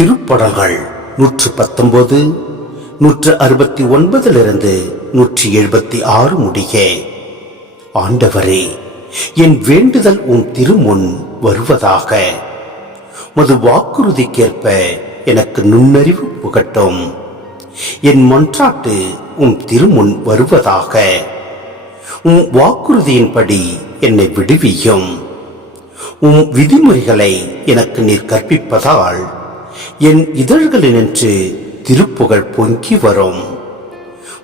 திருப்படல்கள் 119, 169 176 முடிய. ஆண்டவரே, என் வேண்டுதல் உம் திருமுன் வருவதாக. மது வாக்குறுதிக்கேற்ப எனக்கு நுண்ணறிவு புகட்டும். என் மன்றாட்டு உம் திருமுன் வருவதாக. உம் வாக்குறுதியின்படி என்னை விடுவியும். உம் விதிமுறைகளை எனக்கு நீர் கற்பிப்பதால் என் இதழ்களினின்று திருப்புகழ் பொங்கி வரும்.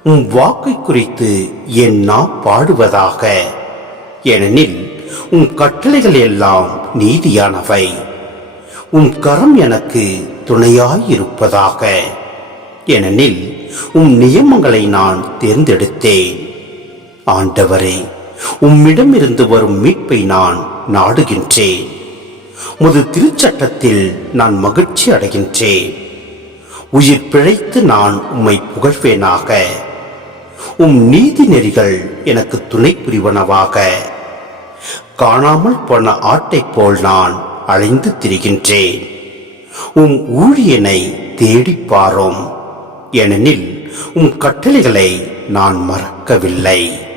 உம் வாக்கை குறித்து என் நான் பாடுவதாக. ஏனெனில் உம் கட்டளைகள் எல்லாம் நீதியானவை. உம் கரம் எனக்கு துணையாயிருப்பதாக. ஏனெனில் உம் நியமங்களை நான் தேர்ந்தெடுத்தேன். ஆண்டவரே, உம்மிடமிருந்து வரும் மீட்பை நான் நாடுகின்றேன். முது திருச்சட்டத்தில் நான் மகிழ்ச்சி அடைகின்றேன். உயிர் பிழைத்து நான் உம்மை புகழ்வேனாக. உம் நீதி நெறிகள் எனக்கு துணை புரிவனவாக. காணாமல் போன ஆட்டைப் போல் நான் அலைந்து திரிகின்றேன். உம் ஊழியனை தேடிப் பாரும். ஏனெனில் உம் கட்டளைகளை நான் மறக்கவில்லை.